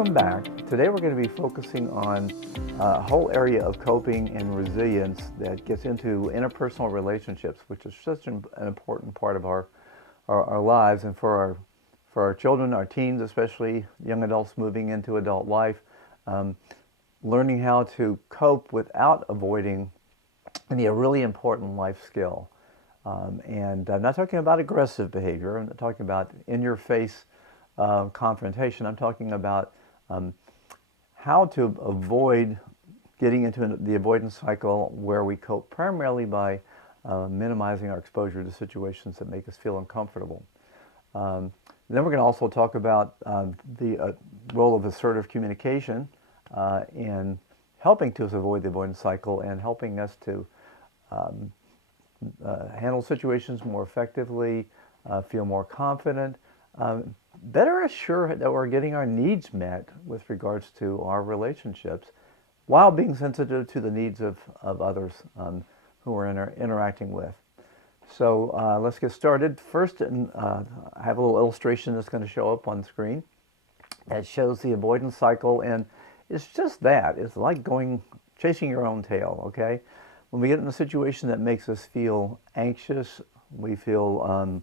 Welcome back. Today we're going to be focusing on a whole area of coping and resilience that gets into interpersonal relationships, which is such an important part of our lives, and for our children, our teens, especially young adults moving into adult life, learning how to cope without avoiding can be a really important life skill. And I'm not talking about aggressive behavior. I'm not talking about in-your-face confrontation. I'm talking about how to avoid getting into the avoidance cycle where we cope primarily by minimizing our exposure to situations that make us feel uncomfortable. Then we're going to also talk about the role of assertive communication in helping to avoid the avoidance cycle and helping us to handle situations more effectively, feel more confident, better assure that we're getting our needs met with regards to our relationships, while being sensitive to the needs of others who we're interacting with. So let's get started. First, I have a little illustration that's going to show up on the screen that shows the avoidance cycle, and it's just that. It's like chasing your own tail, okay? When we get in a situation that makes us feel anxious, we feel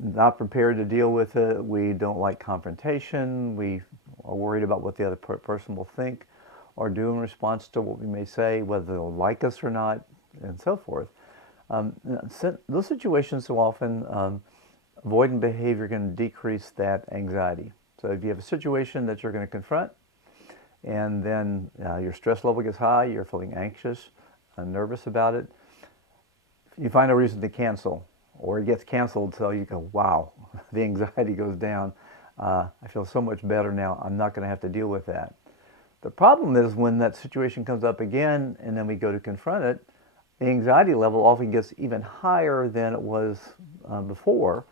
not prepared to deal with it, we don't like confrontation, we are worried about what the other person will think or do in response to what we may say, whether they'll like us or not, and so forth. Those situations so often, avoidant behavior can decrease that anxiety. So if you have a situation that you're going to confront, and then your stress level gets high, you're feeling anxious, nervous about it, you find a reason to cancel, or it gets canceled, so you go, wow, the anxiety goes down. I feel so much better now. I'm not going to have to deal with that. The problem is when that situation comes up again and then we go to confront it, the anxiety level often gets even higher than it was before,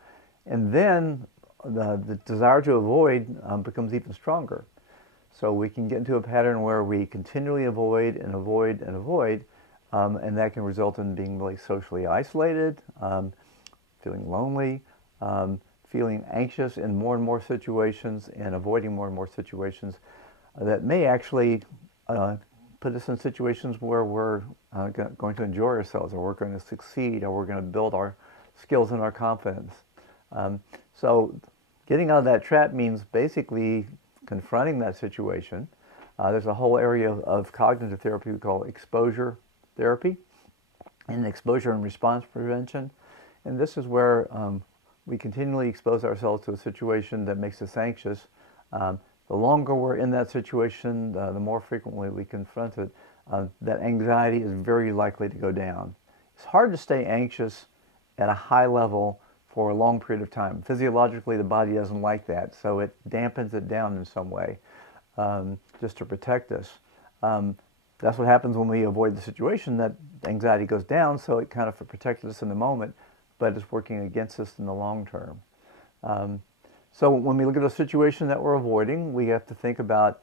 and then the desire to avoid becomes even stronger. So we can get into a pattern where we continually avoid and avoid and avoid, and that can result in being really socially isolated, feeling lonely, feeling anxious in more and more situations, and avoiding more and more situations that may actually put us in situations where we're going to enjoy ourselves, or we're going to succeed, or we're going to build our skills and our confidence. So getting out of that trap means basically confronting that situation. There's a whole area of cognitive therapy we call exposure therapy and exposure and response prevention. And this is where we continually expose ourselves to a situation that makes us anxious. The longer we're in that situation, the more frequently we confront it, that anxiety is very likely to go down. It's hard to stay anxious at a high level for a long period of time. Physiologically, the body doesn't like that, so it dampens it down in some way, just to protect us. That's what happens when we avoid the situation, that anxiety goes down, so it kind of protects us in the moment, but it's working against us in the long term. So when we look at a situation that we're avoiding, we have to think about,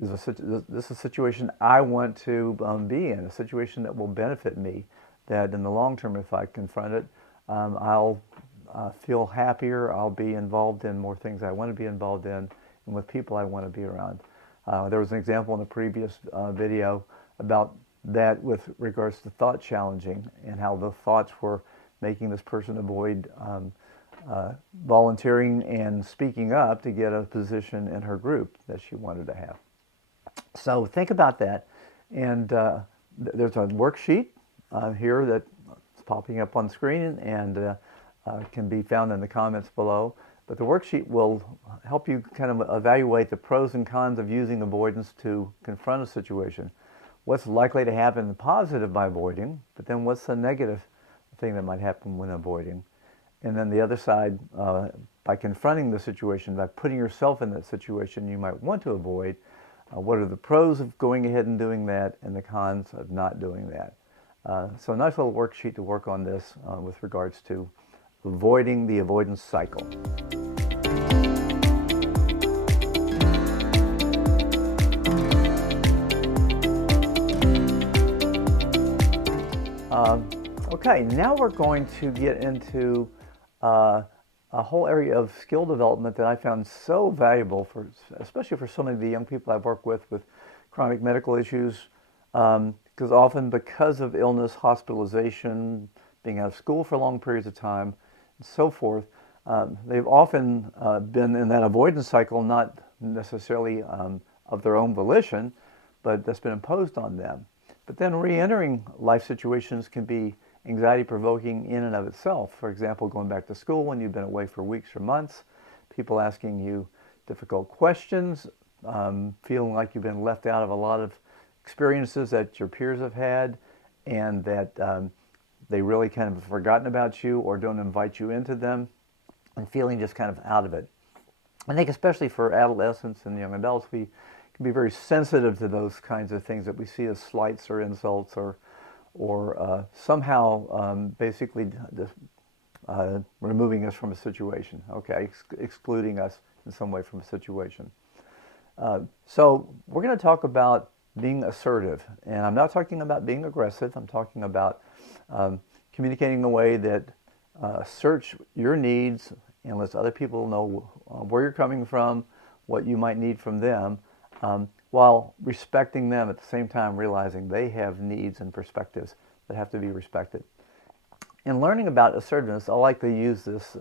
is this a situation I want to be in, a situation that will benefit me, that in the long term, if I confront it, I'll feel happier, I'll be involved in more things I want to be involved in, and with people I want to be around. There was an example in the previous video about that with regards to thought challenging, and how the thoughts were making this person avoid volunteering and speaking up to get a position in her group that she wanted to have. So think about that, and there's a worksheet here that's popping up on screen, and can be found in the comments below. But the worksheet will help you kind of evaluate the pros and cons of using avoidance to confront a situation. What's likely to happen positive by avoiding, but then what's the negative thing that might happen when avoiding? And then the other side, by confronting the situation, by putting yourself in that situation you might want to avoid, what are the pros of going ahead and doing that, and the cons of not doing that? So a nice little worksheet to work on this with regards to avoiding the avoidance cycle. Okay, now we're going to get into a whole area of skill development that I found so valuable for, especially for so many of the young people I've worked with chronic medical issues, because often because of illness, hospitalization, being out of school for long periods of time, and so forth, they've often been in that avoidance cycle, not necessarily of their own volition, but that's been imposed on them. But then re-entering life situations can be anxiety-provoking in and of itself. For example, going back to school when you've been away for weeks or months, people asking you difficult questions, feeling like you've been left out of a lot of experiences that your peers have had, and that they really kind of have forgotten about you or don't invite you into them, and feeling just kind of out of it. I think especially for adolescents and young adults, we can be very sensitive to those kinds of things that we see as slights or insults or somehow basically removing us from a situation, okay, excluding us in some way from a situation. So we're going to talk about being assertive, and I'm not talking about being aggressive. I'm talking about communicating in a way that asserts your needs and lets other people know where you're coming from, what you might need from them, while respecting them at the same time, realizing they have needs and perspectives that have to be respected. In learning about assertiveness, I like to use this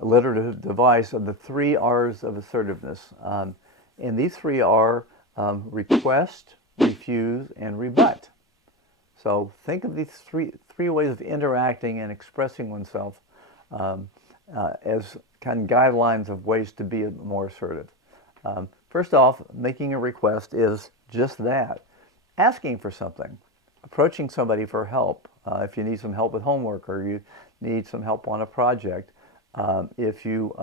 alliterative device of the 3 R's of assertiveness. And these 3 are request, refuse, and rebut. So think of these three ways of interacting and expressing oneself as kind of guidelines of ways to be more assertive. First off, making a request is just that. Asking for something. Approaching somebody for help. If you need some help with homework or you need some help on a project. If you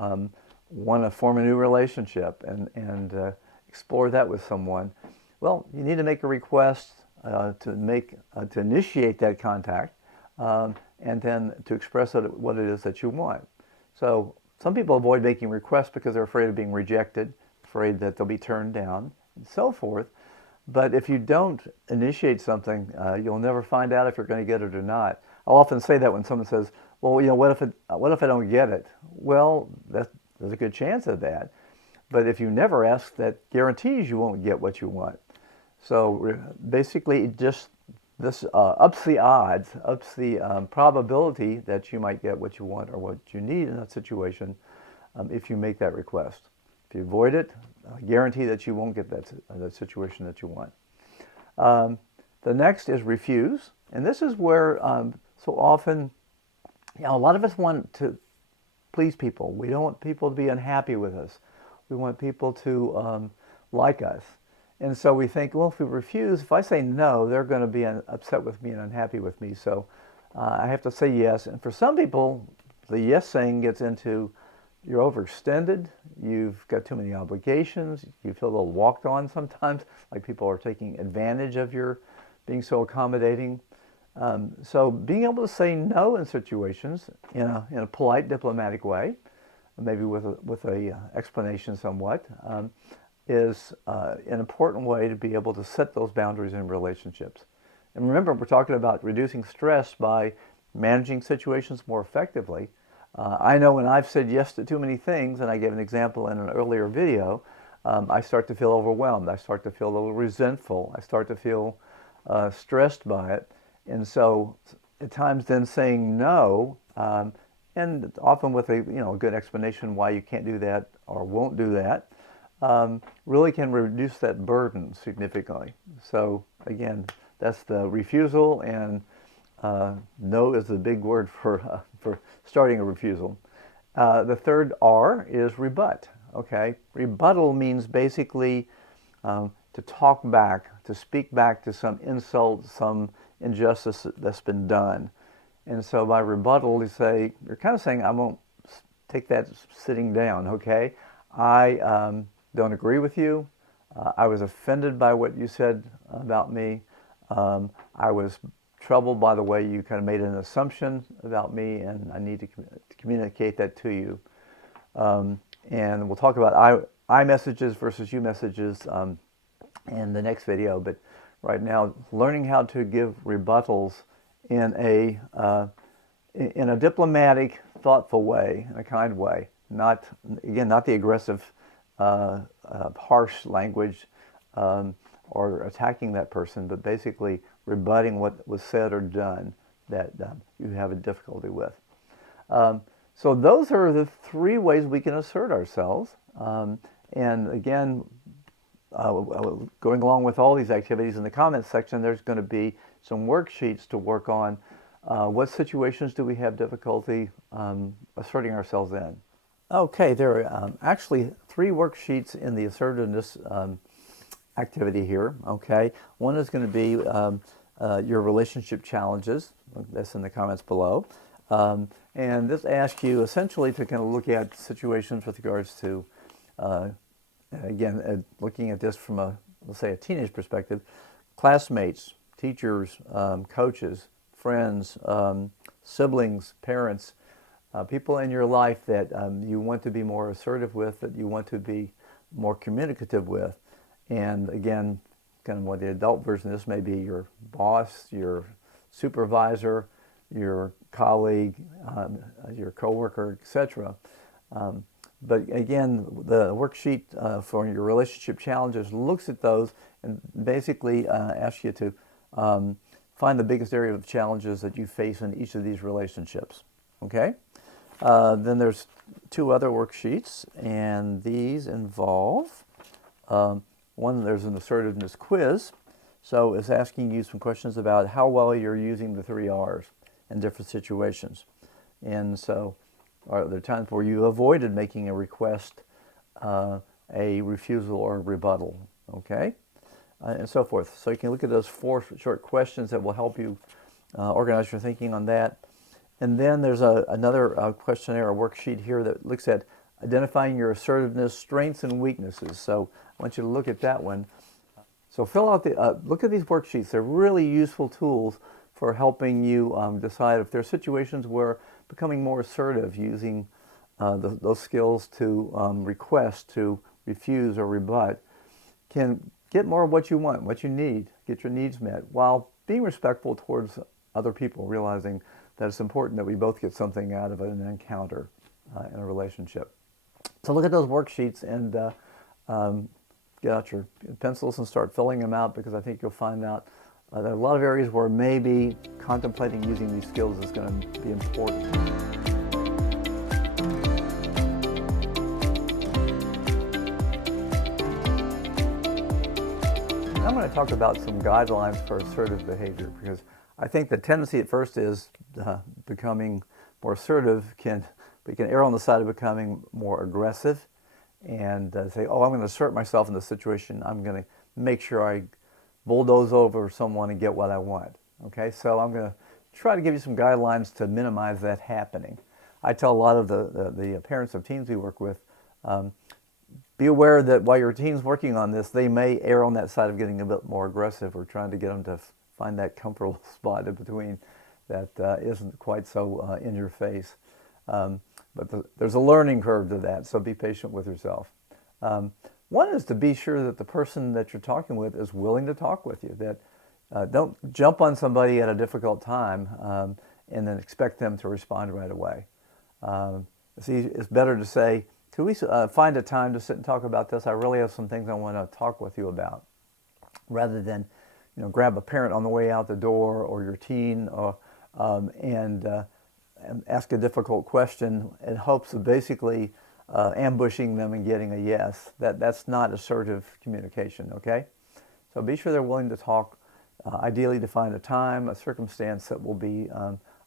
want to form a new relationship and explore that with someone, well, you need to make a request to initiate that contact and then to express what it is that you want. So some people avoid making requests because they're afraid of being rejected, afraid that they'll be turned down, and so forth. But if you don't initiate something, you'll never find out if you're going to get it or not. I'll often say that when someone says, well, what if I don't get it? Well, there's a good chance of that. But if you never ask, that guarantees you won't get what you want. So basically, just this ups the odds, ups the probability that you might get what you want or what you need in that situation if you make that request. If you avoid it, I guarantee that you won't get that situation that you want. The next is refuse. And this is where so often, a lot of us want to please people. We don't want people to be unhappy with us. We want people to like us. And so we think, well, if we refuse, if I say no, they're going to be upset with me and unhappy with me. So I have to say yes. And for some people, the yes saying gets into you're overextended, you've got too many obligations, you feel a little walked on sometimes, like people are taking advantage of your being so accommodating. So being able to say no in situations in a polite, diplomatic way, maybe with a explanation somewhat, is an important way to be able to set those boundaries in relationships. And remember, we're talking about reducing stress by managing situations more effectively. I know when I've said yes to too many things, and I gave an example in an earlier video, I start to feel overwhelmed. I start to feel a little resentful. I start to feel stressed by it. And so at times then saying no, and often with a good explanation why you can't do that or won't do that, really can reduce that burden significantly. So again, that's the refusal, and no is the big word for starting a refusal. The third R is rebut. Okay, rebuttal means basically to talk back, to speak back to some insult, some injustice that's been done. And so by rebuttal, you're kind of saying, I won't take that sitting down. Okay, I don't agree with you. I was offended by what you said about me. I was troubled by the way you kind of made an assumption about me, and I need to communicate that to you. And we'll talk about I messages versus you messages in the next video. But right now, learning how to give rebuttals in a diplomatic, thoughtful way, in a kind way. Not, again, not the aggressive, harsh language or attacking that person, but basically rebutting what was said or done that you have a difficulty with. So those are the three ways we can assert ourselves. And again, going along with all these activities in the comments section, there's going to be some worksheets to work on. What situations do we have difficulty asserting ourselves in? Okay, there are actually three worksheets in the assertiveness activity here. Okay, one is going to be your relationship challenges. That's in the comments below. And this asks you essentially to kind of look at situations with regards to, again, looking at this from a, let's say, a teenage perspective, classmates, teachers, coaches, friends, siblings, parents, people in your life that you want to be more assertive with, that you want to be more communicative with. And again, kind of what the adult version of this may be your boss, your supervisor, your colleague, your coworker, etc. But again, the worksheet for your relationship challenges looks at those and basically asks you to find the biggest area of challenges that you face in each of these relationships. Okay? Then there's two other worksheets, and these involve one, there's an assertiveness quiz. So it's asking you some questions about how well you're using the 3 R's in different situations. And so are there times where you avoided making a request, a refusal, or a rebuttal, okay? And so forth. So you can look at those 4 short questions that will help you organize your thinking on that. And then there's another questionnaire or worksheet here that looks at identifying your assertiveness strengths and weaknesses. So I want you to look at that one. So fill out look at these worksheets. They're really useful tools for helping you decide if there are situations where becoming more assertive, using those skills to request, to refuse or rebut, can get more of what you want, what you need, get your needs met, while being respectful towards other people, realizing that it's important that we both get something out of an encounter in a relationship. So look at those worksheets and get out your pencils and start filling them out, because I think you'll find out there are a lot of areas where maybe contemplating using these skills is going to be important. I'm going to talk about some guidelines for assertive behavior, because I think the tendency at first is becoming more assertive we can err on the side of becoming more aggressive and say, oh, I'm going to assert myself in this situation. I'm going to make sure I bulldoze over someone and get what I want. Okay, so I'm going to try to give you some guidelines to minimize that happening. I tell a lot of the parents of teens we work with, be aware that while your teen's working on this, they may err on that side of getting a bit more aggressive or trying to get them to find that comfortable spot in between that isn't quite so in your face. But there's a learning curve to that, so be patient with yourself. One is to be sure that the person that you're talking with is willing to talk with you, that don't jump on somebody at a difficult time and then expect them to respond right away. It's better to say, could we find a time to sit and talk about this? I really have some things I want to talk with you about, rather than grab a parent on the way out the door or your teen and ask a difficult question in hopes of basically ambushing them and getting a yes. That's not assertive communication, okay? So be sure they're willing to talk, ideally to find a time, a circumstance that will be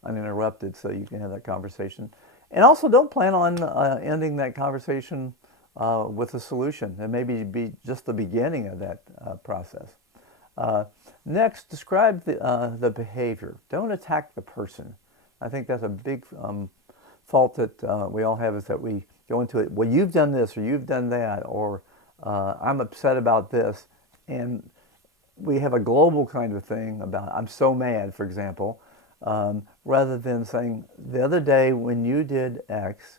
uninterrupted so you can have that conversation. And also don't plan on ending that conversation with a solution. It maybe be just the beginning of that process. Next, describe the behavior. Don't attack the person. I think that's a big fault that we all have, is that we go into it, well, you've done this or you've done that, or I'm upset about this. And we have a global kind of thing about, I'm so mad, for example, rather than saying, the other day when you did X,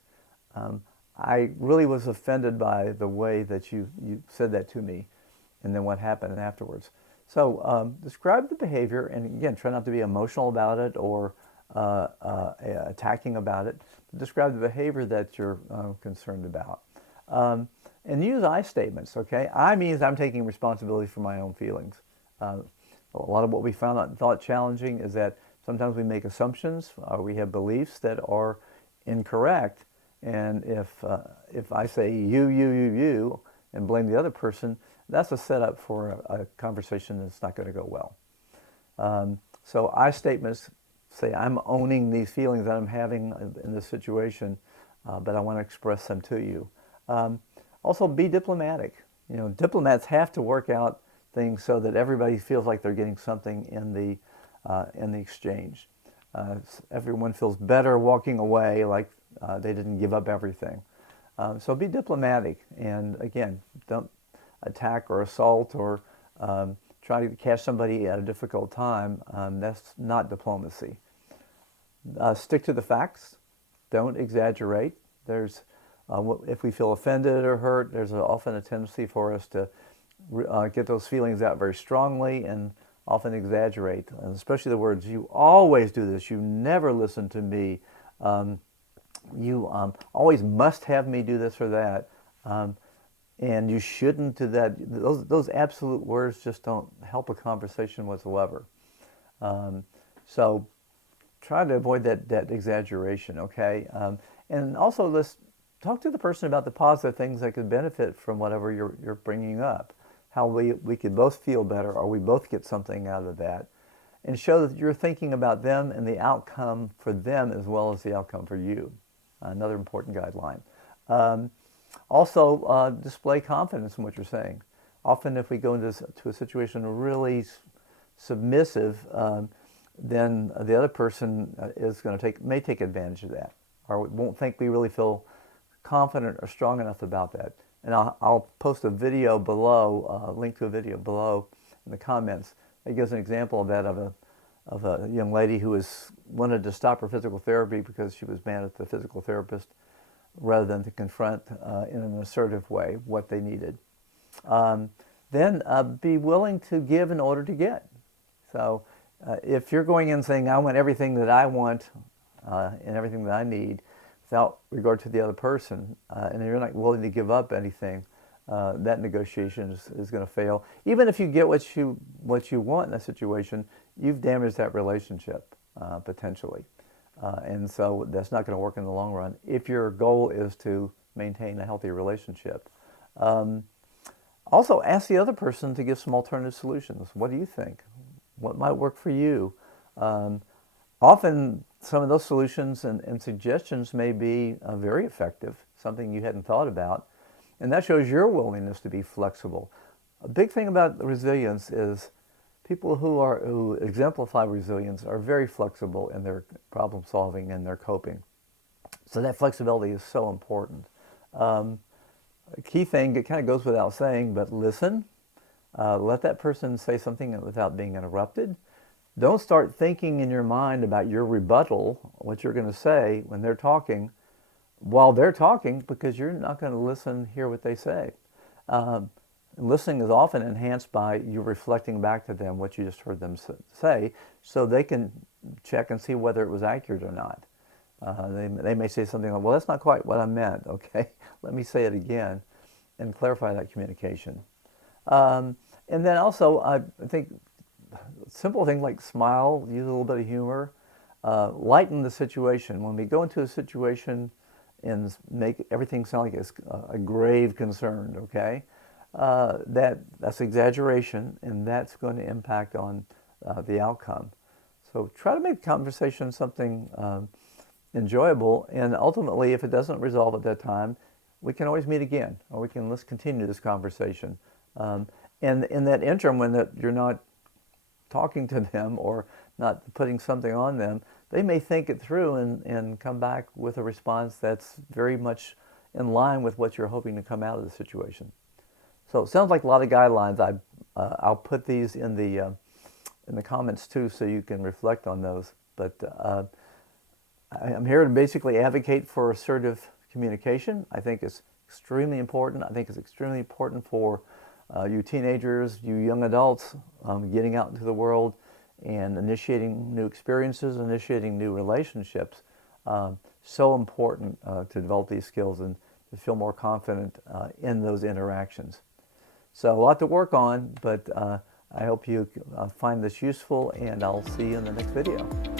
I really was offended by the way that you said that to me, and then what happened afterwards. So describe the behavior, and again, try not to be emotional about it or attacking about it. Describe the behavior that you're concerned about. And use I statements, okay? I means I'm taking responsibility for my own feelings. A lot of what we thought challenging is that sometimes we make assumptions, we have beliefs that are incorrect, and if I say you, and blame the other person, that's a setup for a conversation that's not going to go well. So I statements say I'm owning these feelings that I'm having in this situation, but I want to express them to you. Also, be diplomatic. You know, diplomats have to work out things so that everybody feels like they're getting something in the exchange. Everyone feels better walking away, like they didn't give up everything. So be diplomatic, and again, don't attack or assault or try to catch somebody at a difficult time. That's not diplomacy. Stick to the facts. Don't exaggerate. If we feel offended or hurt, there's often a tendency for us to get those feelings out very strongly and often exaggerate, and especially the words, you always do this, you never listen to me, you always must have me do this or that, and you shouldn't do that. Those absolute words just don't help a conversation whatsoever. So try to avoid that exaggeration, okay? And also, let's talk to the person about the positive things that could benefit from whatever you're bringing up, how we could both feel better or we both get something out of that, and show that you're thinking about them and the outcome for them as well as the outcome for you. Another important guideline. Also, display confidence in what you're saying. Often if we go into a situation really submissive, then the other person may take advantage of that, or won't think we really feel confident or strong enough about that. And I'll post a video below, link to a video below in the comments that gives an example of that, of a young lady who wanted to stop her physical therapy because she was mad at the physical therapist rather than to confront in an assertive way what they needed. Then be willing to give in order to get. So if you're going in saying, I want everything that I want and everything that I need, without regard to the other person, and you're not willing to give up anything, that negotiation is going to fail. Even if you get what you want in a situation, you've damaged that relationship potentially, and so that's not going to work in the long run if your goal is to maintain a healthy relationship. Also, ask the other person to give some alternative solutions. What do you think? What might work for you? Often some of those solutions and suggestions may be very effective, something you hadn't thought about, and that shows your willingness to be flexible. A big thing about resilience is people who exemplify resilience are very flexible in their problem solving and their coping. So that flexibility is so important. A key thing, it kind of goes without saying, but listen. Let that person say something without being interrupted. Don't start thinking in your mind about your rebuttal, what you're going to say when they're talking, while they're talking, because you're not going to listen, hear what they say. Listening is often enhanced by you reflecting back to them what you just heard them say, so they can check and see whether it was accurate or not. They may say something like, well, that's not quite what I meant, okay? Let me say it again and clarify that communication. And then also, I think simple things like smile, use a little bit of humor, lighten the situation. When we go into a situation and make everything sound like it's a grave concern, okay, that's exaggeration, and that's going to impact on the outcome. So try to make the conversation something enjoyable, and ultimately, if it doesn't resolve at that time, we can always meet again, or let's continue this conversation. And in that interim, when you're not talking to them or not putting something on them, they may think it through and come back with a response that's very much in line with what you're hoping to come out of the situation. So it sounds like a lot of guidelines. I'll put these in the comments too, so you can reflect on those. But I'm here to basically advocate for assertive communication. I think it's extremely important. I think it's extremely important for you teenagers, you young adults, getting out into the world and initiating new experiences, initiating new relationships. So important to develop these skills and to feel more confident in those interactions. So a lot to work on, but I hope you find this useful, and I'll see you in the next video.